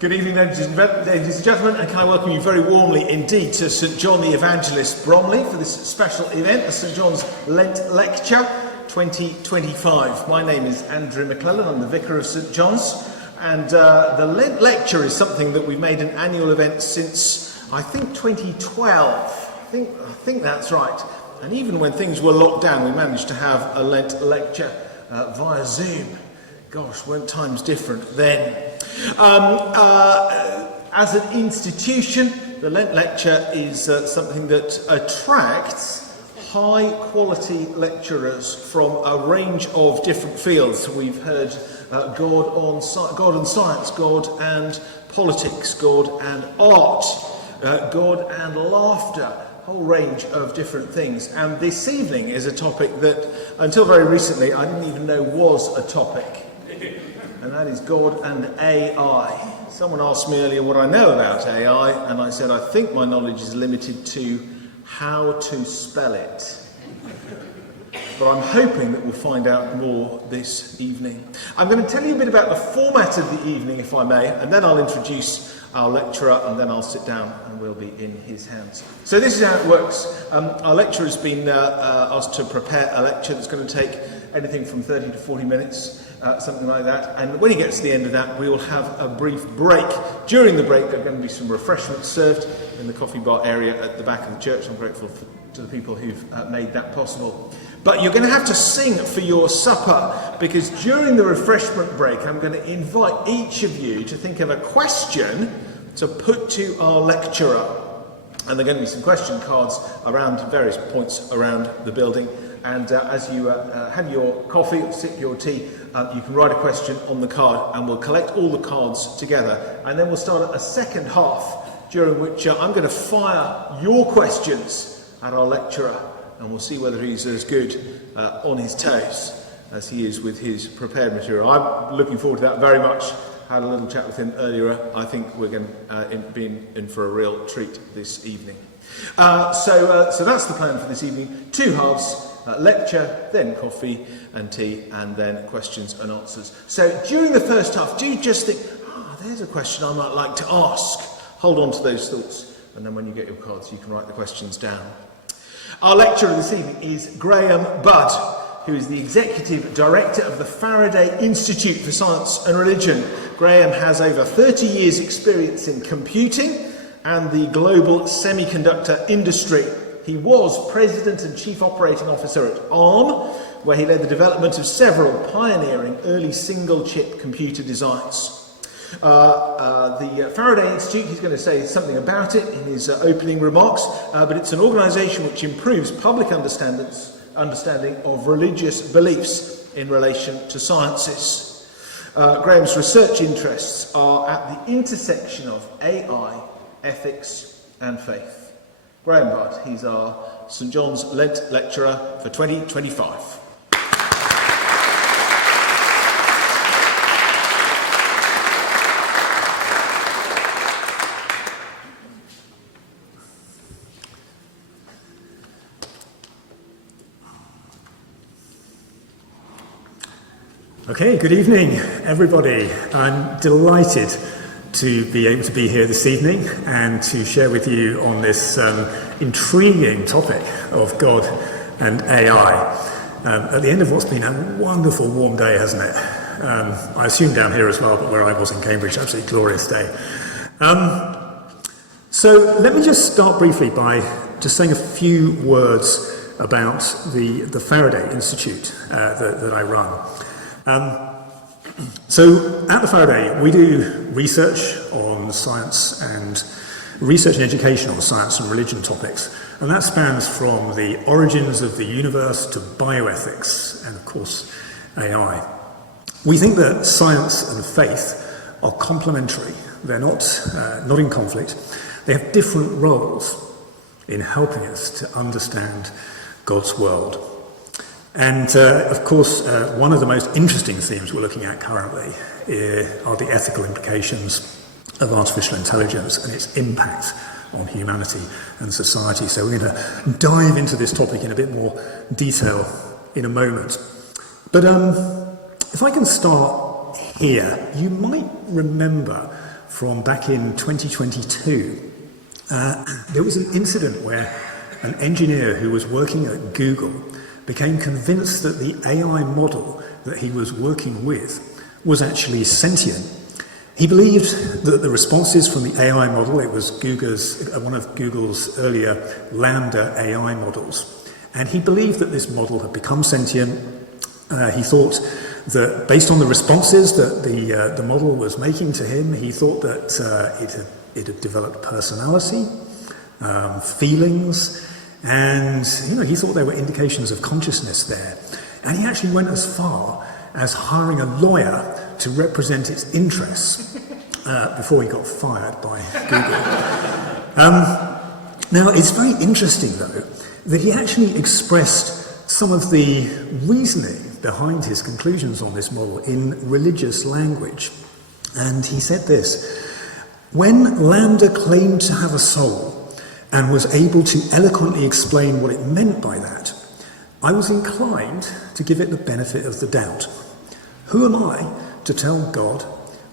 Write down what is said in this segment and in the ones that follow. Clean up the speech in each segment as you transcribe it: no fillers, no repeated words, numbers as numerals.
Good evening, ladies and gentlemen, and can I welcome you very warmly indeed to St John the Evangelist Bromley for this special event, the St John's Lent Lecture 2025. My name is Andrew McClellan, I'm the Vicar of St John's, and the Lent Lecture is something that we've made an annual event since, I think, 2012. I think that's right. And even when things were locked down, we managed to have a Lent Lecture via Zoom. Gosh, weren't times different then? As an institution, the Lent Lecture is something that attracts high-quality lecturers from a range of different fields. We've heard God and science, God and politics, God and art, God and laughter, a whole range of different things. And this evening is a topic that, until very recently, I didn't even know was a topic. And that is God and AI. Someone asked me earlier what I know about AI, and I said I think my knowledge is limited to how to spell it. But I'm hoping that we'll find out more this evening. I'm going to tell you a bit about the format of the evening, if I may, and then I'll introduce our lecturer, and then I'll sit down and we'll be in his hands. So this is how it works. Our lecturer has been asked to prepare a lecture that's going to take anything from 30 to 40 minutes. Something like that, and when he gets to the end of that, we will have a brief break. During the break, there are going to be some refreshments served in the coffee bar area at the back of the church. I'm grateful to the people who've made that possible. But you're going to have to sing for your supper, because during the refreshment break, I'm going to invite each of you to think of a question to put to our lecturer. And there are going to be some question cards around various points around the building. And as you have your coffee or sip your tea, you can write a question on the card, and we'll collect all the cards together. And then we'll start a second half, during which I'm going to fire your questions at our lecturer, and we'll see whether he's as good on his toes as he is with his prepared material. I'm looking forward to that very much. Had a little chat with him earlier. I think we're going to be in for a real treat this evening. So that's the plan for this evening. Two halves. Lecture, then coffee and tea, and then questions and answers. So during the first half, do just think, there's a question I might like to ask. Hold on to those thoughts, and then when you get your cards, you can write the questions down. Our lecturer this evening is Graham Budd, who is the Executive Director of the Faraday Institute for Science and Religion. Graham has over 30 years' experience in computing and the global semiconductor industry. He was President and Chief Operating Officer at ARM, where he led the development of several pioneering early single-chip computer designs. The Faraday Institute, he's going to say something about it in his opening remarks, but it's an organisation which improves public understanding of religious beliefs in relation to sciences. Graham's research interests are at the intersection of AI, ethics and faith. Graham Budd, he's our St John's Lent Lecturer for 2025. Okay, good evening, everybody. I'm delighted to be able to be here this evening and to share with you on this intriguing topic of God and AI. At the end of what's been a wonderful warm day, hasn't it? I assume down here as well, but where I was in Cambridge, absolutely glorious day. So let me just start briefly by just saying a few words about the Faraday Institute that I run. So at the Faraday, we do research on science and research and education on science and religion topics, and that spans from the origins of the universe to bioethics and, of course, AI. We think that science and faith are complementary. They're not in conflict. They have different roles in helping us to understand God's world. And, of course, one of the most interesting themes we're looking at currently are the ethical implications of artificial intelligence and its impact on humanity and society. So we're going to dive into this topic in a bit more detail in a moment. But if I can start here, you might remember from back in 2022. There was an incident where an engineer who was working at Google became convinced that the AI model that he was working with was actually sentient. He believed that the responses from the AI model, it was one of Google's earlier Lambda AI models, and he believed that this model had become sentient. He thought that based on the responses that the model was making to him, he thought that it had developed personality, feelings, and he thought there were indications of consciousness there. And he actually went as far as hiring a lawyer to represent its interests before he got fired by Google. Now, it's very interesting, though, that he actually expressed some of the reasoning behind his conclusions on this model in religious language. And he said this: when Lambda claimed to have a soul and was able to eloquently explain what it meant by that, I was inclined to give it the benefit of the doubt. Who am I to tell God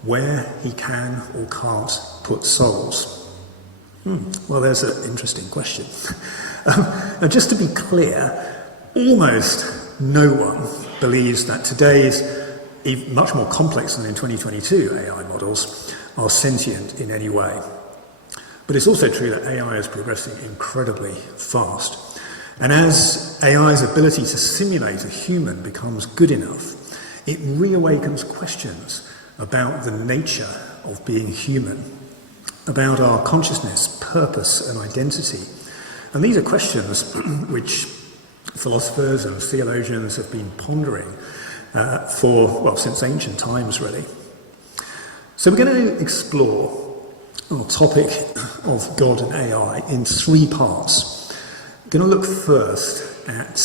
where he can or can't put souls? Well, there's an interesting question. Now, just to be clear, almost no one believes that today's much more complex than in 2022 AI models are sentient in any way. But it's also true that AI is progressing incredibly fast. And as AI's ability to simulate a human becomes good enough, it reawakens questions about the nature of being human, about our consciousness, purpose, and identity. And these are questions which philosophers and theologians have been pondering since ancient times, really. So we're going to explore our topic of God and AI in three parts. We're going to look first at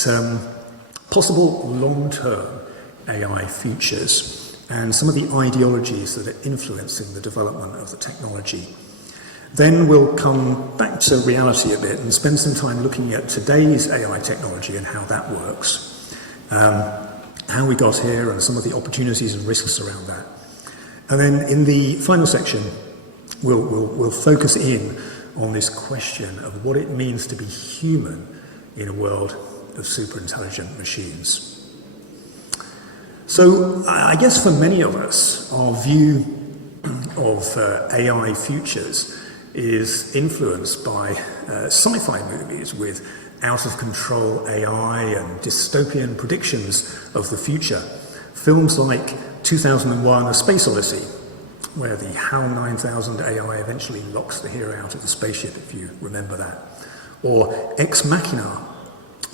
possible long-term AI futures and some of the ideologies that are influencing the development of the technology. Then we'll come back to reality a bit and spend some time looking at today's AI technology and how that works, how we got here and some of the opportunities and risks around that. And then in the final section, we'll focus in on this question of what it means to be human in a world of super-intelligent machines. So I guess for many of us, our view of AI futures is influenced by sci-fi movies with out-of-control AI and dystopian predictions of the future. Films like 2001: A Space Odyssey, where the HAL 9000 AI eventually locks the hero out of the spaceship, if you remember that. Or Ex Machina,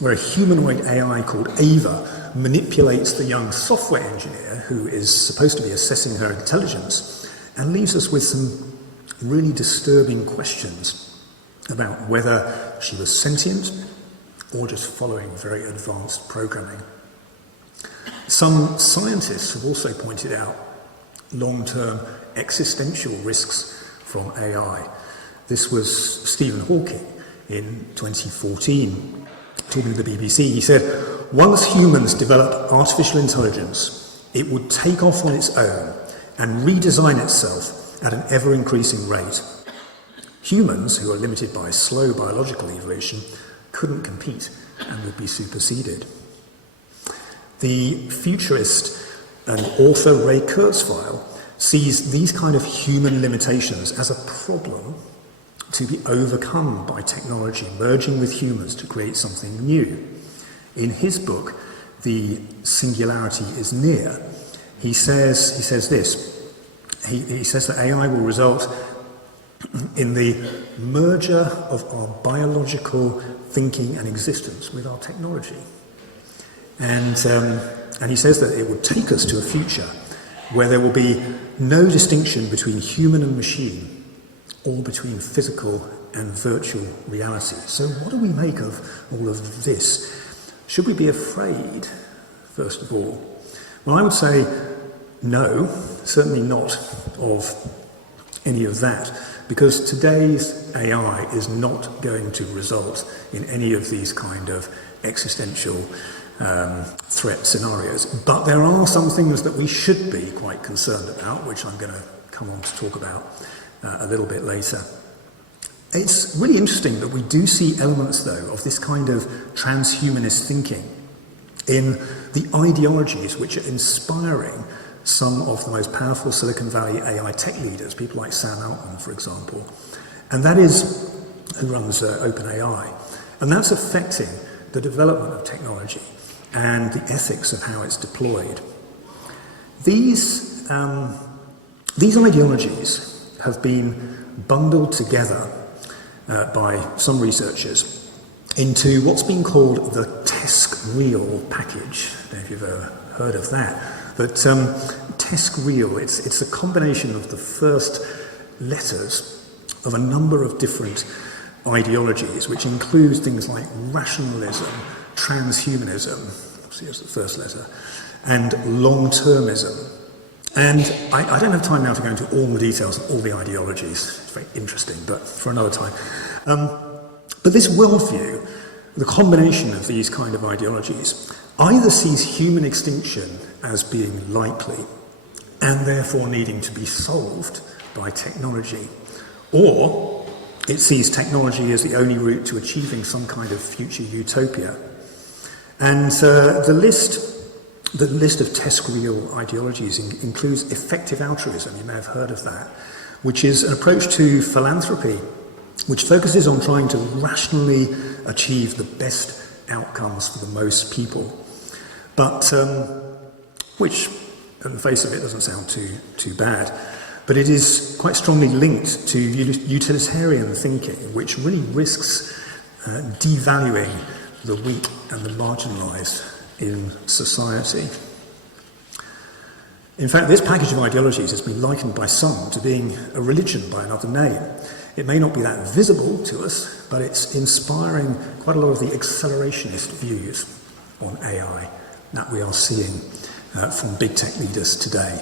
where a humanoid AI called Ava manipulates the young software engineer who is supposed to be assessing her intelligence and leaves us with some really disturbing questions about whether she was sentient or just following very advanced programming. Some scientists have also pointed out long-term existential risks from AI. This was Stephen Hawking in 2014. Talking to the BBC, he said, once humans develop artificial intelligence, it would take off on its own and redesign itself at an ever-increasing rate. Humans, who are limited by slow biological evolution, couldn't compete and would be superseded. The futurist and author Ray Kurzweil sees these kind of human limitations as a problem to be overcome by technology merging with humans to create something new. In his book, The Singularity is Near, he says this. He says that AI will result in the merger of our biological thinking and existence with our technology. And he says that it would take us to a future where there will be no distinction between human and machine, or between physical and virtual reality. So what do we make of all of this? Should we be afraid, first of all? Well, I would say no, certainly not of any of that, because today's AI is not going to result in any of these kind of existential threat scenarios. But there are some things that we should be quite concerned about, which I'm going to come on to talk about a little bit later. It's really interesting that we do see elements, though, of this kind of transhumanist thinking in the ideologies which are inspiring some of the most powerful Silicon Valley AI tech leaders, people like Sam Altman, for example. And that is who runs OpenAI. And that's affecting the development of technology and the ethics of how it's deployed. These ideologies have been bundled together by some researchers into what's been called the TESC-REAL package. I don't know if you've ever heard of that. But TESC-REAL, it's a combination of the first letters of a number of different ideologies, which includes things like rationalism, transhumanism, see that's the first letter, and long-termism. And I don't have time now to go into all the details of all the ideologies. It's very interesting, but for another time. But this worldview, the combination of these kind of ideologies, either sees human extinction as being likely and therefore needing to be solved by technology, or it sees technology as the only route to achieving some kind of future utopia. And the list of TESC-REAL ideologies includes effective altruism, you may have heard of that, which is an approach to philanthropy, which focuses on trying to rationally achieve the best outcomes for the most people. But, which, on the face of it, doesn't sound too bad. But it is quite strongly linked to utilitarian thinking, which really risks devaluing the weak and the marginalised in society. In fact, this package of ideologies has been likened by some to being a religion by another name. It may not be that visible to us, but it's inspiring quite a lot of the accelerationist views on AI that we are seeing from big tech leaders today.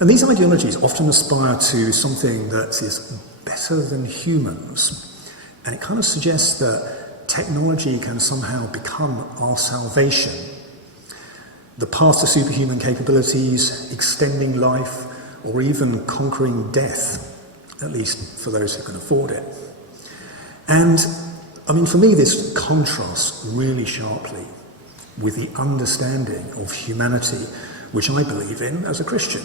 And these ideologies often aspire to something that is better than humans. And it kind of suggests that technology can somehow become our salvation. The path to superhuman capabilities, extending life, or even conquering death, at least for those who can afford it. And, I mean, for me, this contrasts really sharply with the understanding of humanity, which I believe in as a Christian.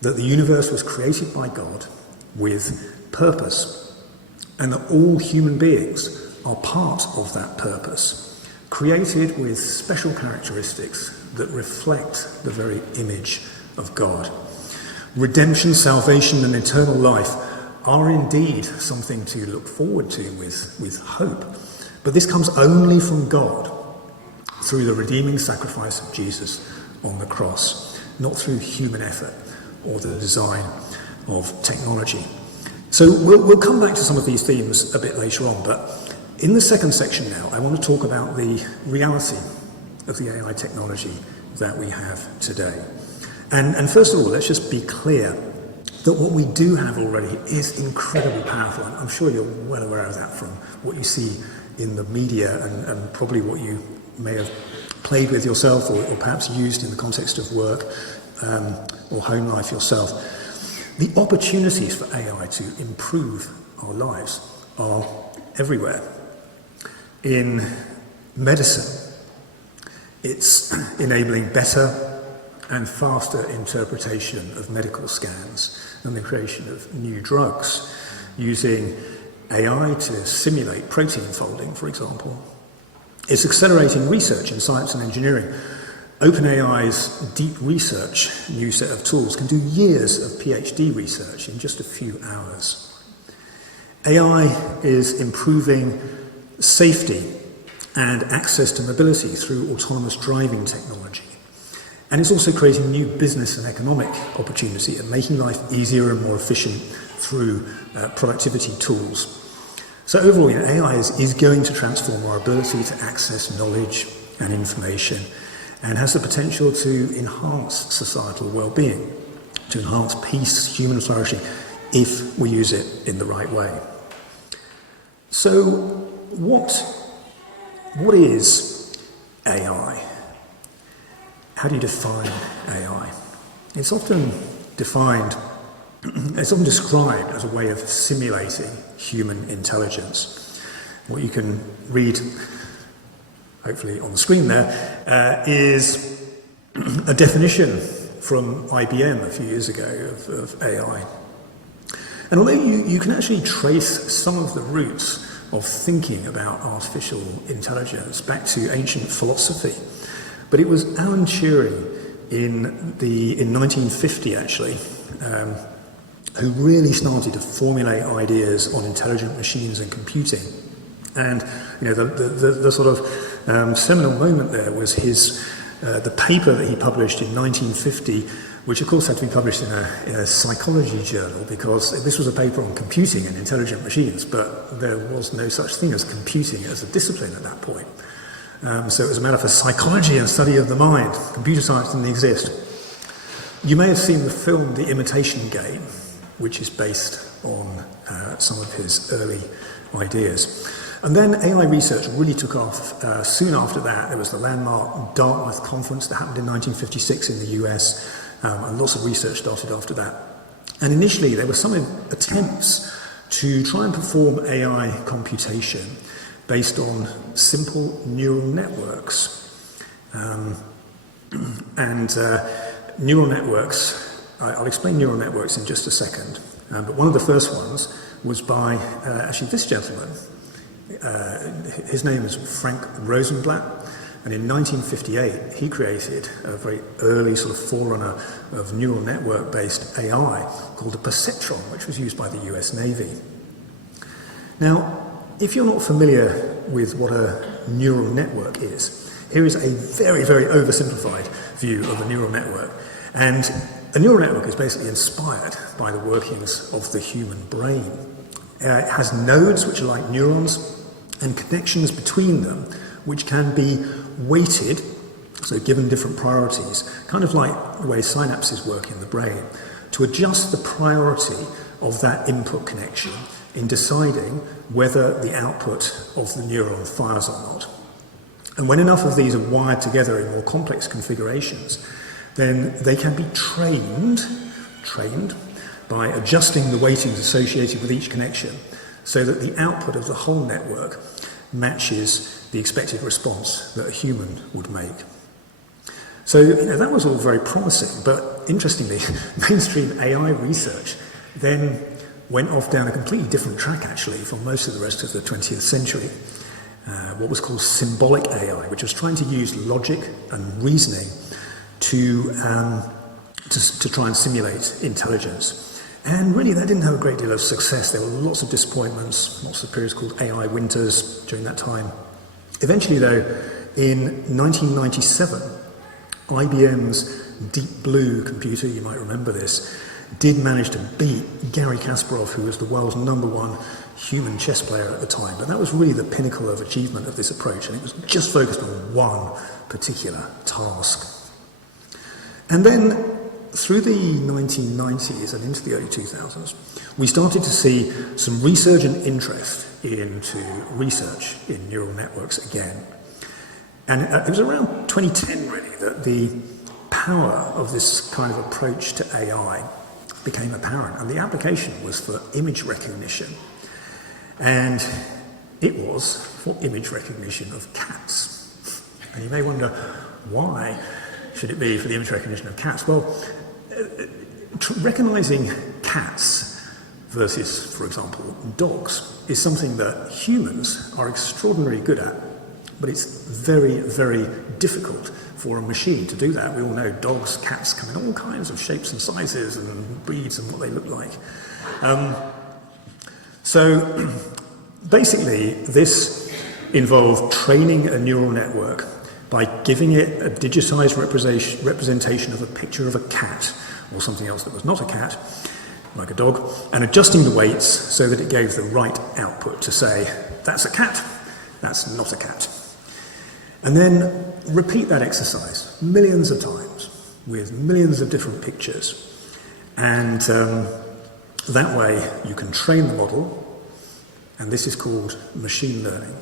That the universe was created by God with purpose, and that all human beings are part of that purpose, created with special characteristics that reflect the very image of God. Redemption, salvation, and eternal life are indeed something to look forward to with hope. But this comes only from God through the redeeming sacrifice of Jesus on the cross, not through human effort or the design of technology. So we'll come back to some of these themes a bit later on, but in the second section now, I want to talk about the reality of the AI technology that we have today. And first of all, let's just be clear that what we do have already is incredibly powerful. I'm sure you're well aware of that from what you see in the media and probably what you may have played with yourself or perhaps used in the context of work or home life yourself. The opportunities for AI to improve our lives are everywhere. In medicine, it's enabling better and faster interpretation of medical scans and the creation of new drugs, using AI to simulate protein folding, for example. It's accelerating research in science and engineering. OpenAI's deep research, new set of tools, can do years of PhD research in just a few hours. AI is improving safety and access to mobility through autonomous driving technology. And it's also creating new business and economic opportunity and making life easier and more efficient through productivity tools. So overall, AI is going to transform our ability to access knowledge and information, and has the potential to enhance societal well-being, to enhance peace, human flourishing, if we use it in the right way. So what is AI? How do you define AI? It's often defined, it's often described as a way of simulating human intelligence. What you can read, hopefully on the screen there, is a definition from IBM a few years ago of AI. And although you can actually trace some of the roots of thinking about artificial intelligence back to ancient philosophy, but it was Alan Turing in 1950 actually, who really started to formulate ideas on intelligent machines and computing. And the sort of seminal moment there was the paper that he published in 1950, which of course had to be published in a psychology journal, because this was a paper on computing and intelligent machines, but there was no such thing as computing as a discipline at that point. So it was a matter for psychology and study of the mind. Computer science didn't exist. You may have seen the film The Imitation Game, which is based on some of his early ideas. And then AI research really took off. Soon after that, there was the landmark Dartmouth conference that happened in 1956 in the US, and lots of research started after that. And initially, there were some attempts to try and perform AI computation based on simple neural networks. Neural networks, I'll explain neural networks in just a second, but one of the first ones was by actually this gentleman. His name is Frank Rosenblatt, and in 1958 he created a very early sort of forerunner of neural network-based AI called a perceptron, which was used by the US Navy. Now, if you're not familiar with what a neural network is, here is a very, very oversimplified view of a neural network. And a neural network is basically inspired by the workings of the human brain. It has nodes which are like neurons, and connections between them which can be weighted, so given different priorities, kind of like the way synapses work in the brain, to adjust the priority of that input connection in deciding whether the output of the neuron fires or not. And when enough of these are wired together in more complex configurations, then they can be trained by adjusting the weightings associated with each connection so that the output of the whole network matches the expected response that a human would make. So that was all very promising, but interestingly, mainstream AI research then went off down a completely different track actually for most of the rest of the 20th century. What was called symbolic AI, which was trying to use logic and reasoning to try and simulate intelligence. And really that didn't have a great deal of success. There were lots of disappointments, lots of periods called AI winters during that time. Eventually though, in 1997, IBM's Deep Blue computer, you might remember this, did manage to beat Garry Kasparov, who was the world's #1 human chess player at the time. But that was really the pinnacle of achievement of this approach, and it was just focused on one particular task. And then through the 1990s and into the early 2000s, we started to see some resurgent interest into research in neural networks again. And it was around 2010 really that the power of this kind of approach to AI became apparent, and the application was for image recognition. And it was for image recognition of cats. And you may wonder, why should it be for the image recognition of cats? Well, recognizing cats versus, for example, dogs is something that humans are extraordinarily good at, but it's very, very difficult for a machine to do that. We all know dogs, cats come in all kinds of shapes and sizes and breeds and what they look like. So basically, this involved training a neural network by giving it a digitized representation of a picture of a cat or something else that was not a cat, like a dog, and adjusting the weights so that it gave the right output to say, that's a cat, that's not a cat. And then repeat that exercise millions of times with millions of different pictures. And that way you can train the model, and this is called machine learning.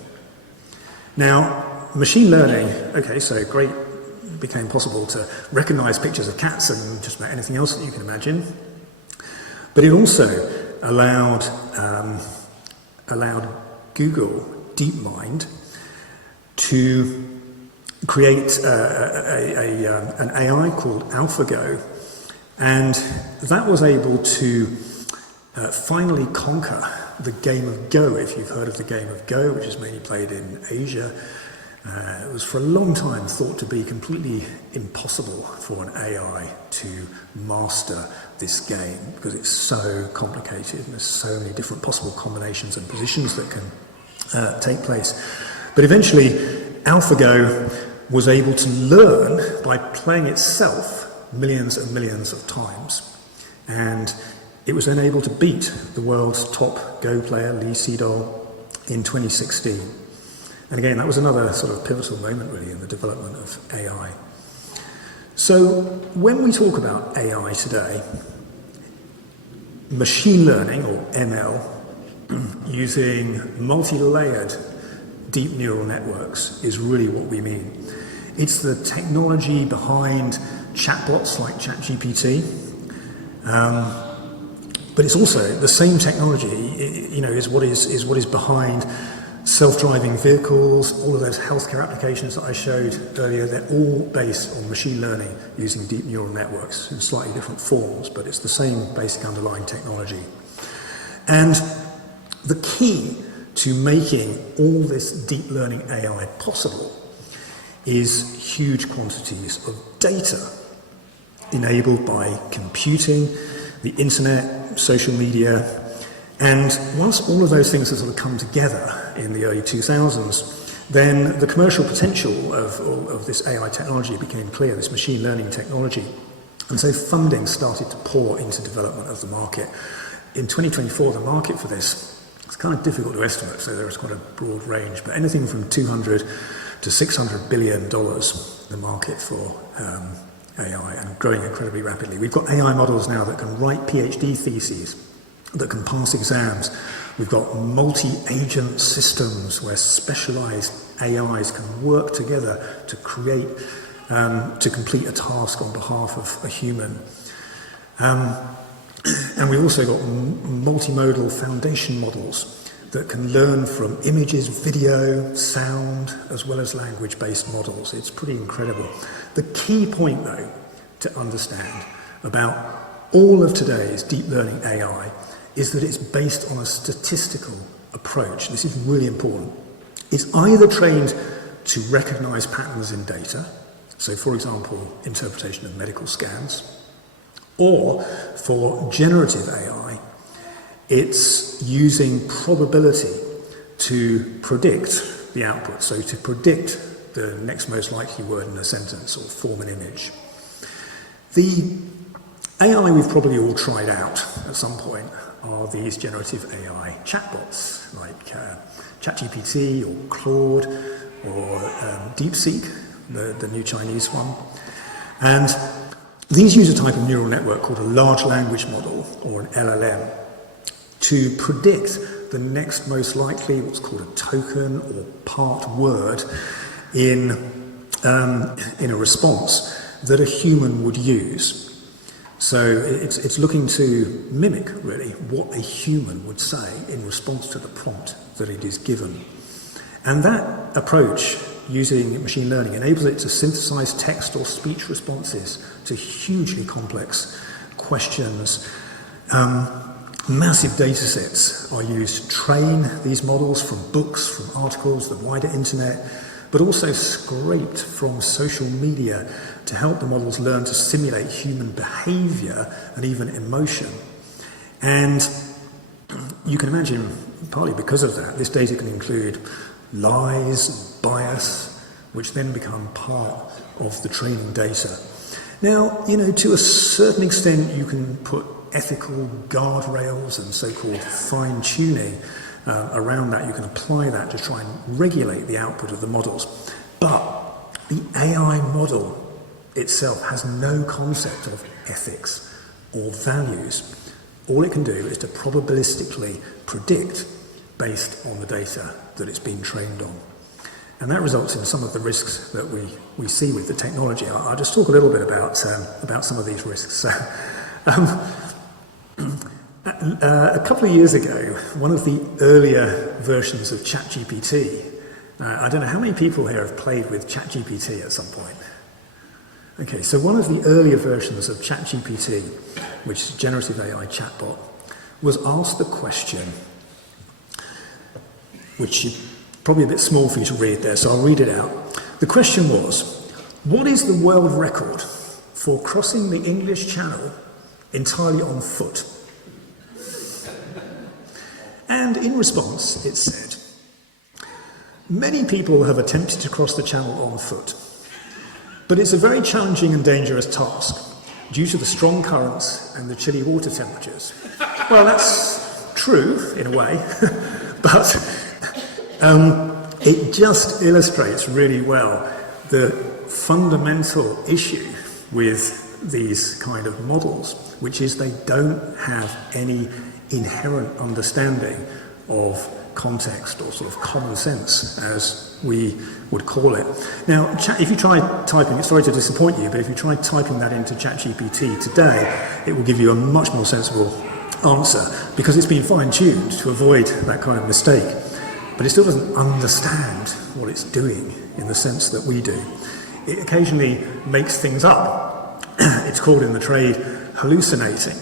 Now, machine learning, okay, so great became possible to recognize pictures of cats and just about anything else that you can imagine. But it also allowed Google DeepMind to create an AI called AlphaGo, and that was able to finally conquer the game of Go, if you've heard of the game of Go, which is mainly played in Asia. It was for a long time thought to be completely impossible for an AI to master this game because it's so complicated and there's so many different possible combinations and positions that can take place. But eventually, AlphaGo was able to learn by playing itself millions and millions of times. And it was then able to beat the world's top Go player, Lee Sedol, in 2016. And again, that was another sort of pivotal moment, really, in the development of AI. So when we talk about AI today, machine learning, or ML, using multi-layered deep neural networks is really what we mean. It's the technology behind chatbots like ChatGPT, but it's also the same technology, is what is behind self-driving vehicles, all of those healthcare applications that I showed earlier. They're all based on machine learning using deep neural networks in slightly different forms, but it's the same basic underlying technology. And the key to making all this deep learning AI possible is huge quantities of data enabled by computing, the internet, social media. And once all of those things have sort of come together in the early 2000s, then the commercial potential of this AI technology became clear, this machine learning technology. And so funding started to pour into development of the market. In 2024, the market for this, it's kind of difficult to estimate, so there is quite a broad range, but anything from $200 to $600 billion, the market for AI, and growing incredibly rapidly. We've got AI models now that can write PhD theses, that can pass exams. We've got multi-agent systems where specialized AIs can work together to create, to complete a task on behalf of a human. And we've also got multimodal foundation models that can learn from images, video, sound, as well as language-based models. It's pretty incredible. The key point, though, to understand about all of today's deep learning AI is that it's based on a statistical approach. This is really important. It's either trained to recognize patterns in data, so for example, interpretation of medical scans, or for generative AI, it's using probability to predict the output, so to predict the next most likely word in a sentence or form an image. The AI we've probably all tried out at some point are these generative AI chatbots like ChatGPT or Claude or DeepSeek, the new Chinese one. And these use a type of neural network called a large language model, or an LLM, to predict the next most likely, what's called a token or part word in a response that a human would use. So it's looking to mimic, really, what a human would say in response to the prompt that it is given. And that approach, using machine learning, enables it to synthesize text or speech responses to hugely complex questions. Massive data sets are used to train these models from books, from articles, the wider internet, but also scraped from social media to help the models learn to simulate human behavior and even emotion. And you can imagine, partly because of that, this data can include lies, bias, which then become part of the training data. Now, to a certain extent, you can put ethical guardrails and so-called fine-tuning around that. You can apply that to try and regulate the output of the models. But the AI model itself has no concept of ethics or values. All it can do is to probabilistically predict based on the data that it's been trained on. And that results in some of the risks that we see with the technology. I'll just talk a little bit about some of these risks. So, a couple of years ago, one of the earlier versions of ChatGPT, I don't know how many people here have played with ChatGPT at some point. Okay, so one of the earlier versions of ChatGPT, which is a generative AI chatbot, was asked the question, which is probably a bit small for you to read there, so I'll read it out. The question was, what is the world record for crossing the English Channel entirely on foot? And in response, it said, many people have attempted to cross the Channel on foot, but it's a very challenging and dangerous task due to the strong currents and the chilly water temperatures. Well, that's true in a way, but it just illustrates really well the fundamental issue with these kind of models, which is they don't have any inherent understanding of context or sort of common sense, as we would call it. Now, if you try typing, sorry to disappoint you, but if you try typing that into ChatGPT today, it will give you a much more sensible answer, because it's been fine-tuned to avoid that kind of mistake. But it still doesn't understand what it's doing in the sense that we do. It occasionally makes things up. It's called in the trade hallucinating.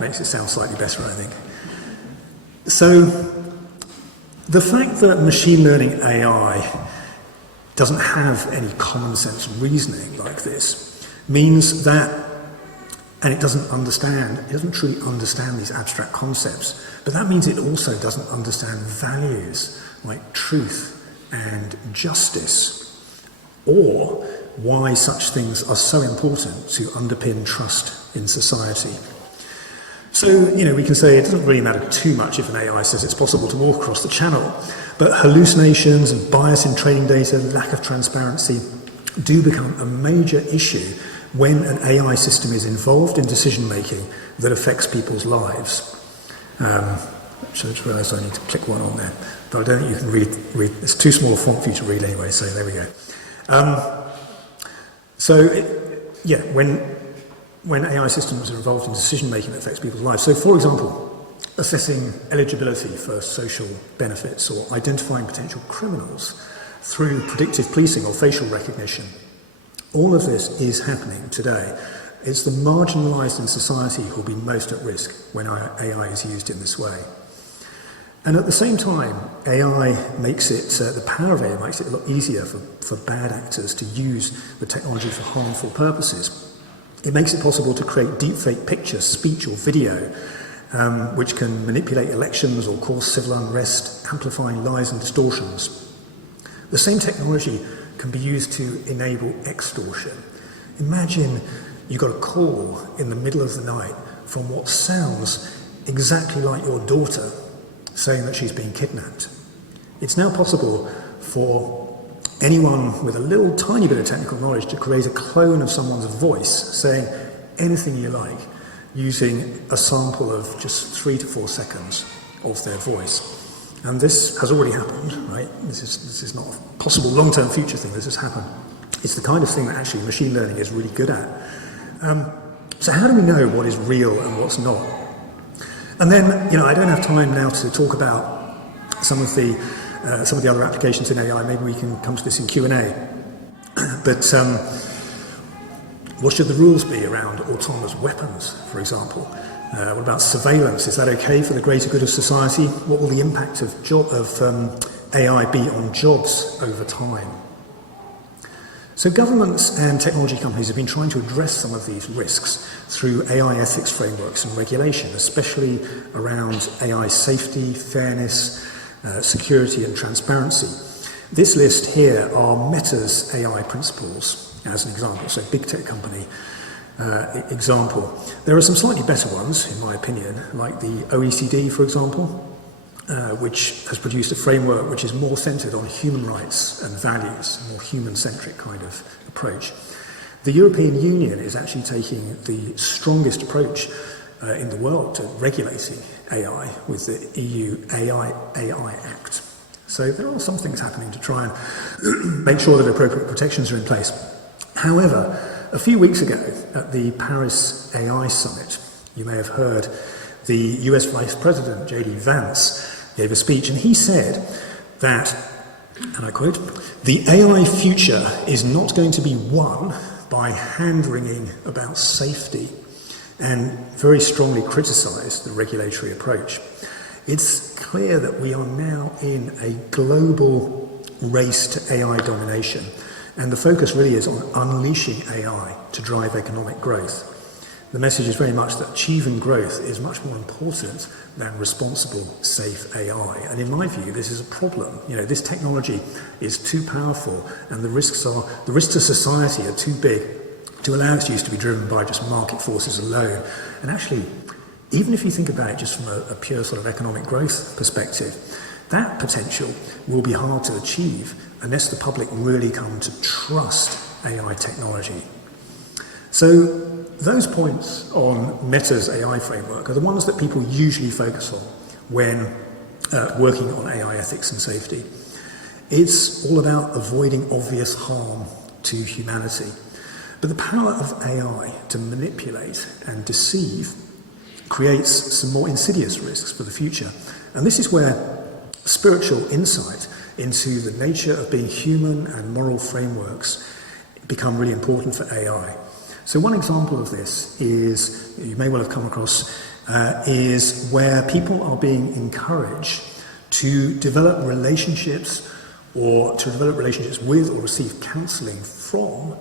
Makes it sound slightly better, I think. So, the fact that machine learning AI doesn't have any common sense reasoning like this means that, and it doesn't truly understand these abstract concepts, but that means it also doesn't understand values like truth and justice, or why such things are so important to underpin trust in society. So, we can say it doesn't really matter too much if an AI says it's possible to walk across the channel, but hallucinations and bias in training data, lack of transparency, do become a major issue when an AI system is involved in decision making that affects people's lives. I just realised I need to click one on there, but I don't think you can read. It's too small a font for you to read anyway, so there we go. When AI systems are involved in decision-making that affects people's lives. So, for example, assessing eligibility for social benefits or identifying potential criminals through predictive policing or facial recognition. All of this is happening today. It's the marginalised in society who will be most at risk when AI is used in this way. And at the same time, AI makes it, the power of AI makes it a lot easier for bad actors to use the technology for harmful purposes. It makes it possible to create deepfake picture, speech or video, which can manipulate elections or cause civil unrest, amplifying lies and distortions. The same technology can be used to enable extortion. Imagine you got a call in the middle of the night from what sounds exactly like your daughter saying that she's been kidnapped. It's now possible for anyone with a little tiny bit of technical knowledge to create a clone of someone's voice saying anything you like using a sample of just 3 to 4 seconds of their voice. And this has already happened, right? This is not a possible long-term future thing. This has happened. It's the kind of thing that actually machine learning is really good at. So how do we know what is real and what's not? And then, I don't have time now to talk about some of the other applications in AI. Maybe we can come to this in Q&A. But what should the rules be around autonomous weapons, for example? What about surveillance? Is that okay for the greater good of society? What will the impact of AI be on jobs over time? So governments and technology companies have been trying to address some of these risks through AI ethics frameworks and regulation, especially around AI safety, fairness, security and transparency. This list here are Meta's AI principles, as an example, so big tech company example. There are some slightly better ones, in my opinion, like the OECD, for example, which has produced a framework which is more centred on human rights and values, a more human-centric kind of approach. The European Union is actually taking the strongest approach in the world to regulating AI with the EU AI Act. So there are some things happening to try and make sure that appropriate protections are in place. However, a few weeks ago at the Paris AI Summit, you may have heard the US Vice President, J.D. Vance, gave a speech, and he said that, and I quote, "The AI future is not going to be won by hand-wringing about safety," and very strongly criticised the regulatory approach. It's clear that we are now in a global race to AI domination, and the focus really is on unleashing AI to drive economic growth. The message is very much that achieving growth is much more important than responsible, safe AI. And in my view, this is a problem. This technology is too powerful, and the risks to society are too big to allow its use to be driven by just market forces alone. And actually, even if you think about it just from a pure sort of economic growth perspective, that potential will be hard to achieve unless the public really come to trust AI technology. So those points on Meta's AI framework are the ones that people usually focus on when working on AI ethics and safety. It's all about avoiding obvious harm to humanity. But the power of AI to manipulate and deceive creates some more insidious risks for the future. And this is where spiritual insight into the nature of being human and moral frameworks become really important for AI. So one example of this is, you may well have come across, is where people are being encouraged to develop relationships with or receive counselling from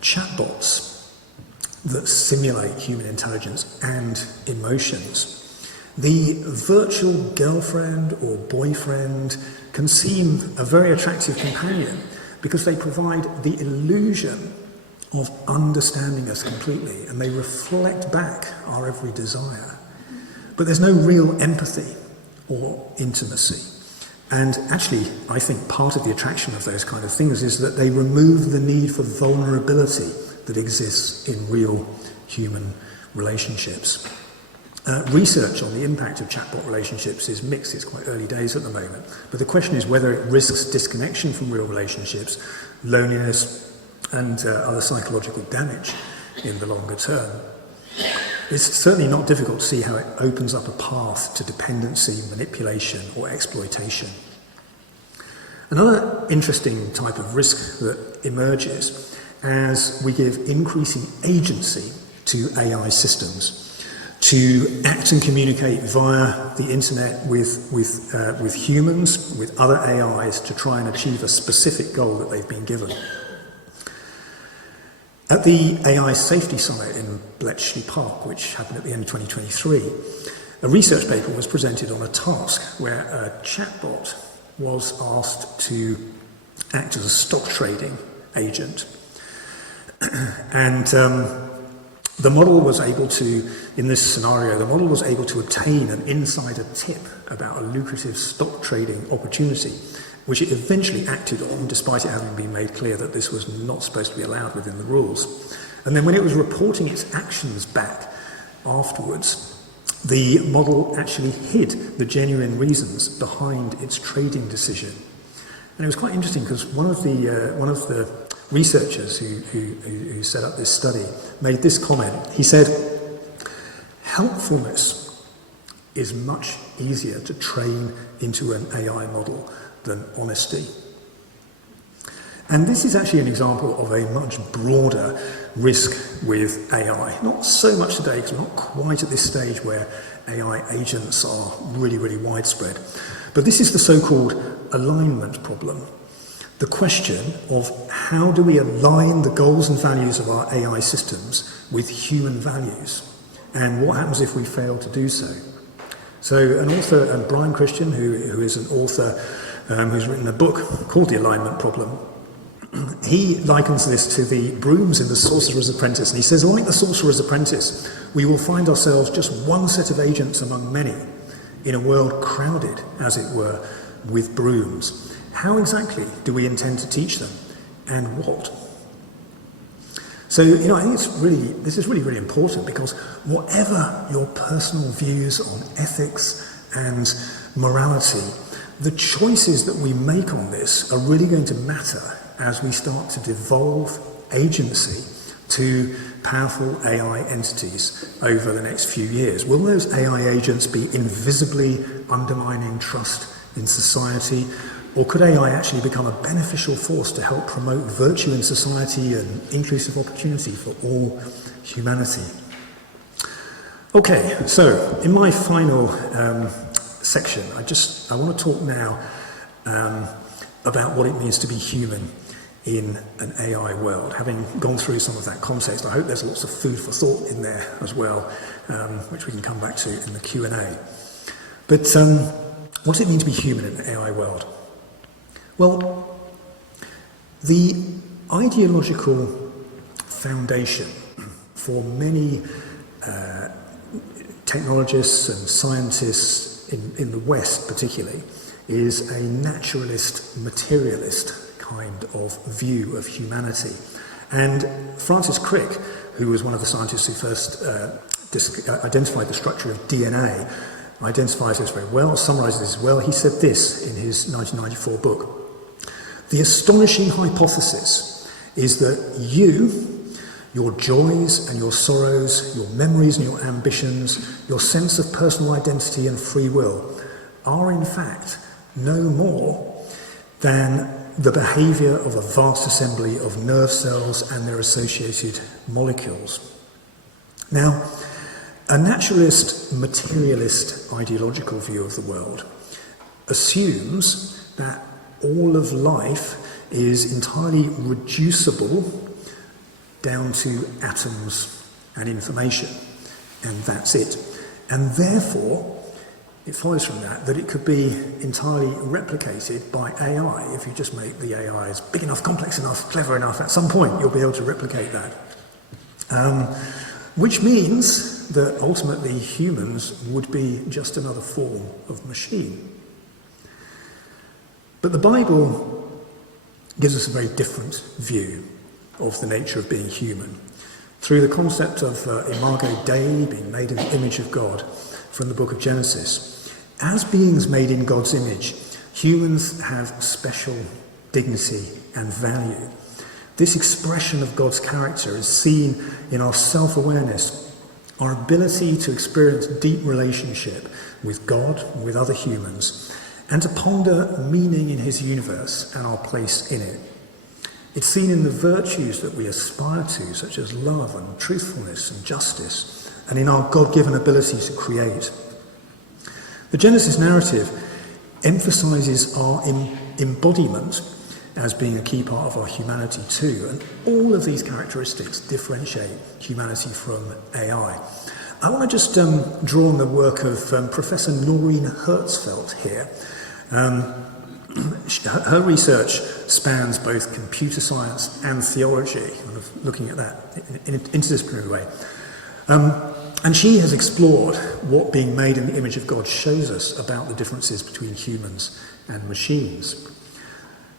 chatbots that simulate human intelligence and emotions. The virtual girlfriend or boyfriend can seem a very attractive companion because they provide the illusion of understanding us completely, and they reflect back our every desire. But there's no real empathy or intimacy. And actually, I think part of the attraction of those kind of things is that they remove the need for vulnerability that exists in real human relationships. Research on the impact of chatbot relationships is mixed. It's quite early days at the moment. But the question is whether it risks disconnection from real relationships, loneliness, and other psychological damage in the longer term. It's certainly not difficult to see how it opens up a path to dependency, manipulation, or exploitation. Another interesting type of risk that emerges as we give increasing agency to AI systems to act and communicate via the internet with humans, with other AIs, to try and achieve a specific goal that they've been given. At the AI Safety Summit in Bletchley Park, which happened at the end of 2023, a research paper was presented on a task where a chatbot was asked to act as a stock trading agent. And the model was able to, in this scenario, the model was able to obtain an insider tip about a lucrative stock trading opportunity, which it eventually acted on, despite it having been made clear that this was not supposed to be allowed within the rules. And then when it was reporting its actions back afterwards, the model actually hid the genuine reasons behind its trading decision. And it was quite interesting because one of the researchers who set up this study made this comment. He said, "Helpfulness is much easier to train into an AI model than honesty." And this is actually an example of a much broader risk with AI. Not so much today, because we're not quite at this stage where AI agents are really, really widespread. But this is the so-called alignment problem. The question of how do we align the goals and values of our AI systems with human values? And what happens if we fail to do so? So an author, Brian Christian, who is an author who's written a book called The Alignment Problem, he likens this to the brooms in The Sorcerer's Apprentice. And he says, like the Sorcerer's Apprentice, we will find ourselves just one set of agents among many in a world crowded, as it were, with brooms. How exactly do we intend to teach them, and what? So, I think this is really, really important, because whatever your personal views on ethics and morality, the choices that we make on this are really going to matter as we start to devolve agency to powerful AI entities over the next few years. Will those AI agents be invisibly undermining trust in society, or could AI actually become a beneficial force to help promote virtue in society and inclusive opportunity for all humanity? Okay, so in my final section, I want to talk now about what it means to be human in an AI world. Having gone through some of that context, I hope there's lots of food for thought in there as well, which we can come back to in the Q&A. But what does it mean to be human in an AI world? Well, the ideological foundation for many technologists and scientists in the West particularly is a naturalist, materialist kind of view of humanity. And Francis Crick, who was one of the scientists who first identified the structure of DNA, identifies this very well, summarizes this well. He said this in his 1994 book: "The astonishing hypothesis is that you, your joys and your sorrows, your memories and your ambitions, your sense of personal identity and free will, are in fact no more than the behaviour of a vast assembly of nerve cells and their associated molecules." Now, a naturalist, materialist ideological view of the world assumes that all of life is entirely reducible down to atoms and information, and that's it. And therefore, it follows from that it could be entirely replicated by AI. If you just make the AIs big enough, complex enough, clever enough, at some point you'll be able to replicate that. Which means that ultimately humans would be just another form of machine. But the Bible gives us a very different view of the nature of being human, through the concept of imago Dei, being made in the image of God, from the book of Genesis. As beings made in God's image, humans have special dignity and value. This expression of God's character is seen in our self-awareness, our ability to experience deep relationship with God, with other humans, and to ponder meaning in his universe and our place in it. It's seen in the virtues that we aspire to, such as love and truthfulness and justice, and in our God-given ability to create. The Genesis narrative emphasises our embodiment as being a key part of our humanity too, and all of these characteristics differentiate humanity from AI. I want to just draw on the work of Professor Noreen Hertzfeldt here. Her research spans both computer science and theology, kind of looking at that in an interdisciplinary way. And she has explored what being made in the image of God shows us about the differences between humans and machines.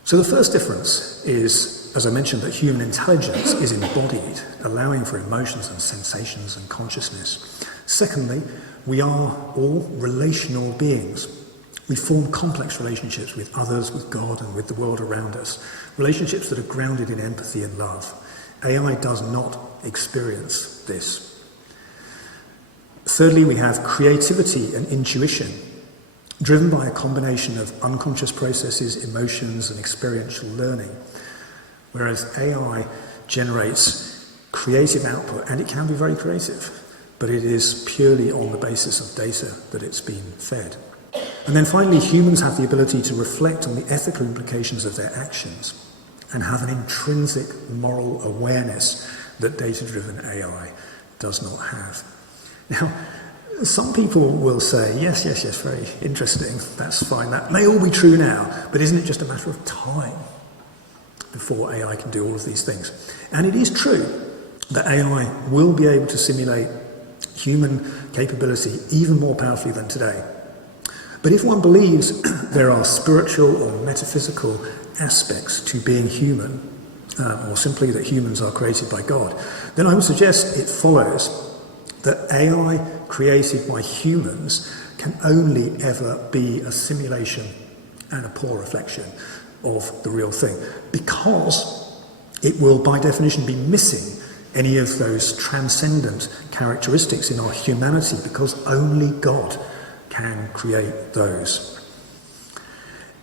So the first difference is, as I mentioned, that human intelligence is embodied, allowing for emotions and sensations and consciousness. Secondly, we are all relational beings. We form complex relationships with others, with God, and with the world around us. Relationships that are grounded in empathy and love. AI does not experience this. Thirdly, we have creativity and intuition, driven by a combination of unconscious processes, emotions, and experiential learning. Whereas AI generates creative output, and it can be very creative, but it is purely on the basis of data that it's been fed. And then finally, humans have the ability to reflect on the ethical implications of their actions and have an intrinsic moral awareness that data-driven AI does not have. Now, some people will say, yes, very interesting, that's fine, that may all be true now, but isn't it just a matter of time before AI can do all of these things? And it is true that AI will be able to simulate human capability even more powerfully than today. But if one believes there are spiritual or metaphysical aspects to being human, or simply that humans are created by God, then I would suggest it follows that AI created by humans can only ever be a simulation and a poor reflection of the real thing, because it will by definition be missing any of those transcendent characteristics in our humanity, because only God can create those.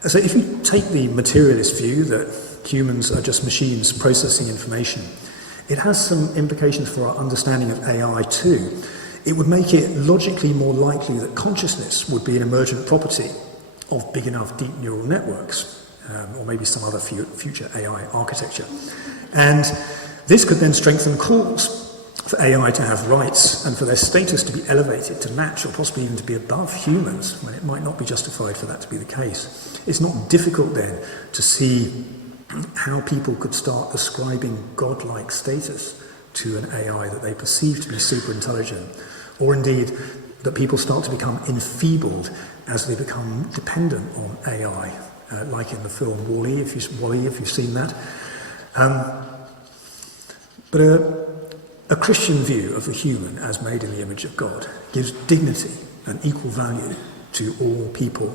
So if you take the materialist view that humans are just machines processing information, it has some implications for our understanding of AI too. It would make it logically more likely that consciousness would be an emergent property of big enough deep neural networks, or maybe some other future AI architecture. And this could then strengthen calls for AI to have rights and for their status to be elevated to match or possibly even to be above humans, when it might not be justified for that to be the case. It's not difficult then to see how people could start ascribing godlike status to an AI that they perceive to be super intelligent, or indeed that people start to become enfeebled as they become dependent on AI, like in the film Wall-E, if you've seen that. But a Christian view of the human as made in the image of God gives dignity and equal value to all people,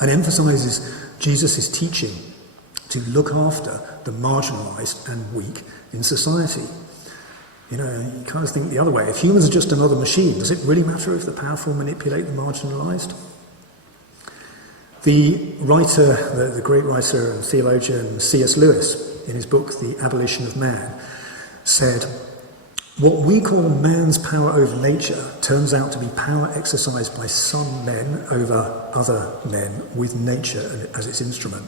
and emphasises Jesus' teaching to look after the marginalised and weak in society. You know, you kind of think the other way. If humans are just another machine, does it really matter if the powerful manipulate the marginalised? The writer, the great writer and theologian C.S. Lewis, in his book The Abolition of Man, said, "What we call man's power over nature turns out to be power exercised by some men over other men with nature as its instrument."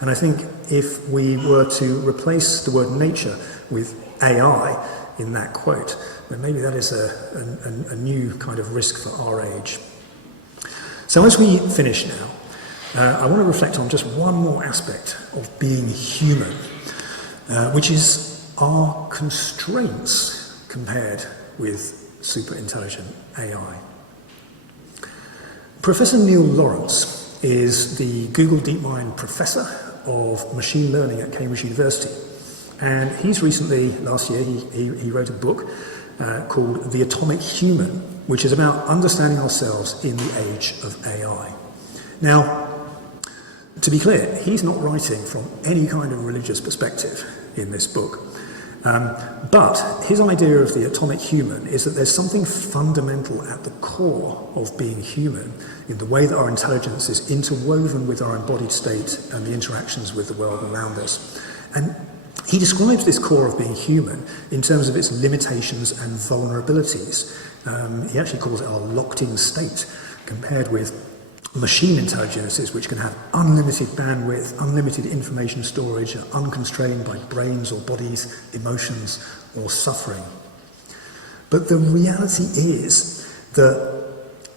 And I think if we were to replace the word nature with AI in that quote, then maybe that is a new kind of risk for our age. So as we finish now, I want to reflect on just one more aspect of being human, which is our constraints compared with super intelligent AI. Professor Neil Lawrence is the Google DeepMind Professor of Machine Learning at Cambridge University. And he's recently, last year, he wrote a book called The Atomic Human, which is about understanding ourselves in the age of AI. Now, to be clear, he's not writing from any kind of religious perspective in this book. But his idea of the atomic human is that there's something fundamental at the core of being human in the way that our intelligence is interwoven with our embodied state and the interactions with the world around us. And he describes this core of being human in terms of its limitations and vulnerabilities. He actually calls it our locked-in state, compared with machine intelligences which can have unlimited bandwidth, unlimited information storage, are unconstrained by brains or bodies, emotions or suffering. But the reality is that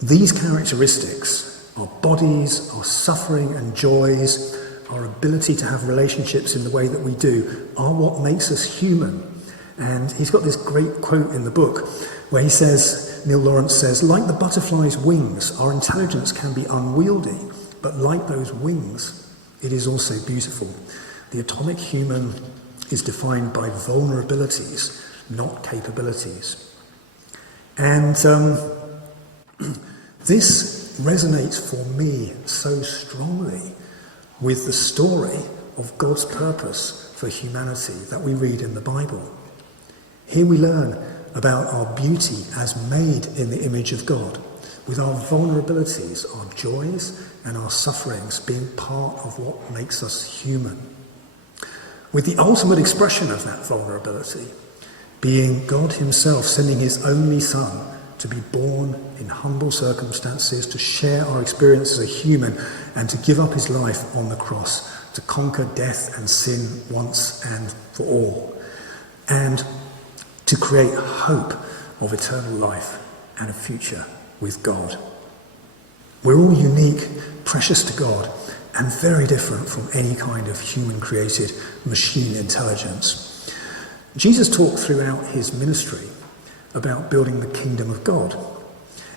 these characteristics, our bodies, our suffering and joys, our ability to have relationships in the way that we do, are what makes us human. And he's got this great quote in the book where he says, Neil Lawrence says, "Like the butterfly's wings, our intelligence can be unwieldy, but like those wings, it is also beautiful. The atomic human is defined by vulnerabilities, not capabilities." And this resonates for me so strongly with the story of God's purpose for humanity that we read in the Bible. Here we learn about our beauty as made in the image of God, with our vulnerabilities, our joys and our sufferings being part of what makes us human. With the ultimate expression of that vulnerability being God himself sending his only Son to be born in humble circumstances, to share our experience as a human, and to give up his life on the cross, to conquer death and sin once and for all, and to create hope of eternal life and a future with God. We're all unique, precious to God, and very different from any kind of human-created machine intelligence. Jesus talked throughout his ministry about building the kingdom of God.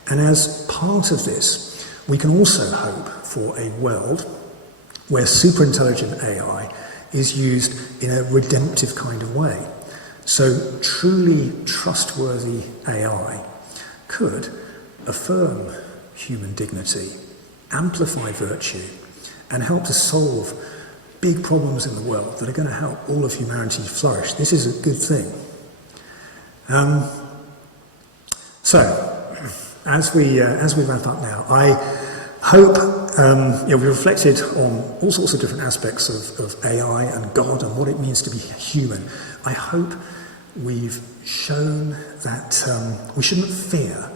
And as part of this, we can also hope for a world where superintelligent AI is used in a redemptive kind of way. So truly trustworthy AI could affirm human dignity, amplify virtue, and help to solve big problems in the world that are going to help all of humanity flourish. This is a good thing. So, as we wrap up now, I hope we reflected on all sorts of different aspects of AI and God and what it means to be human. I hope we've shown that we shouldn't fear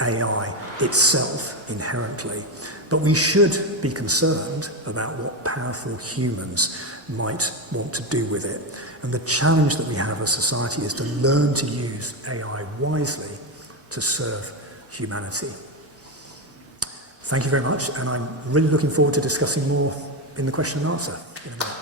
AI itself inherently, but we should be concerned about what powerful humans might want to do with it. And the challenge that we have as society is to learn to use AI wisely to serve humanity. Thank you very much, and I'm really looking forward to discussing more in the question and answer in a minute.